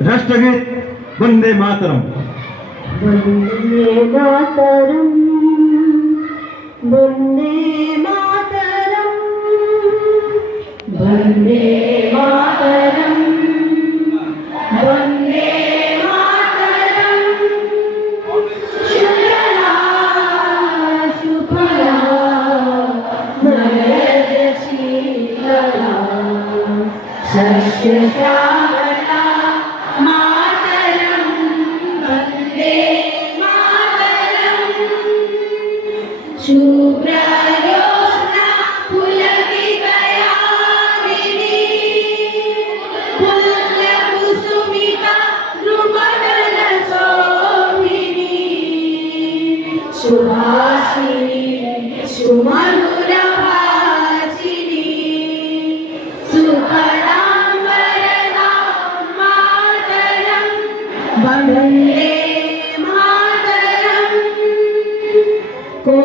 राष्ट्रगीत वंदे मातरम। वंदे मातरम, वंदे मातरम, वंदे मातरम, वंदे मातरम। शुभला शुभला नरदशीला सस्यश्यामला मातरम, वंदे मातरम। शुभ्रज्योत्स्ना पुलकितयामिनी, पुण्यकुसुमिता द्रुमदलशोभिनी, सुहासिनी सुमधुरभाषिणी, सुफलां वरदां मातरं वन्दे